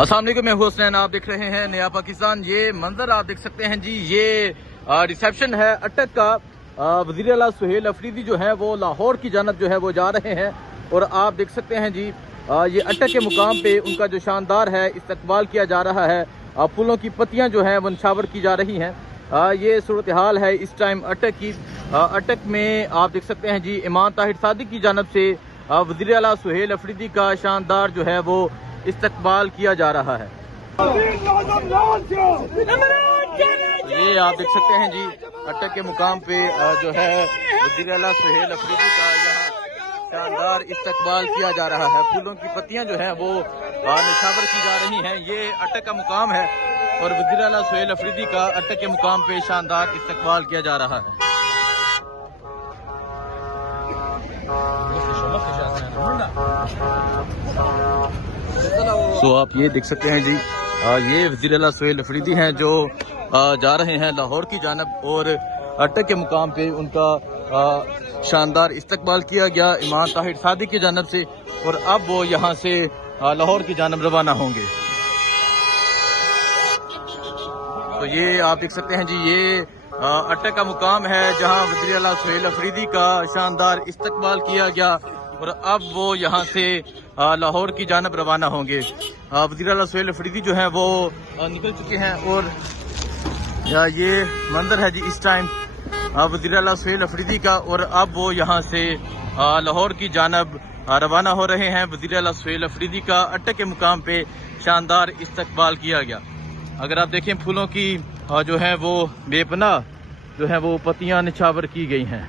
अस्सलाम वालेकुम, मैं हुसैन, आप देख रहे हैं नया पाकिस्तान। ये मंजर आप देख सकते हैं जी, ये रिसेप्शन है अटक का। वज़ीर आला सुहेल अफरीदी जो है वो लाहौर की जानब जो है वो जा रहे हैं और आप देख सकते हैं जी ये अटक के मुकाम पे उनका जो शानदार है इस्तकबाल किया जा रहा है। फूलों की पत्तियां जो हैं वो निछावर की जा रही हैं। ये सूरत हाल है इस टाइम अटक की। अटक में आप देख सकते हैं जी इमाम ताहिर सादिक की जानब से वज़ीर आला सुहेल अफरीदी का शानदार जो है वो इस्तकबाल किया जा रहा है। ये आप देख सकते हैं जी अटक के मुकाम पे जो है वज़ीर आला सुहेल अफरीदी का यहाँ शानदार इस्तकबाल किया जा रहा है। फूलों की पत्तियां जो है वो निछावर की जा रही हैं। ये अटक का मुकाम है और वज़ीर आला सुहेल अफरीदी का अटक के मुकाम पे शानदार इस्तकबाल किया जा रहा है। तो आप ये देख सकते हैं जी ये वज़ीर आला सुहेल अफरीदी हैं जो जा रहे हैं लाहौर की जानब और अटक के मुकाम पे उनका शानदार इस्तकबाल किया गया इमाम ताहिर सादिक की जानब से और अब वो यहाँ से लाहौर की जानब रवाना होंगे। तो ये आप देख सकते हैं जी ये अटक का मुकाम है जहाँ वज़ीर आला सुहेल अफरीदी का शानदार इस्तकबाल किया गया और अब वो यहाँ से लाहौर की जानब रवाना होंगे। वज़ीर आला सुहेल अफरीदी जो है वो निकल चुके हैं और ये मंजर है जी इस टाइम वज़ीर आला सुहेल अफरीदी का और अब वो यहाँ से लाहौर की जानब रवाना हो रहे हैं। वज़ीर आला सुहेल अफरीदी का अटक के मुकाम पे शानदार इस्तकबाल किया गया। अगर आप देखें फूलों की जो है वो बेपनाह जो है वो पत्तियां निछावर की गई हैं।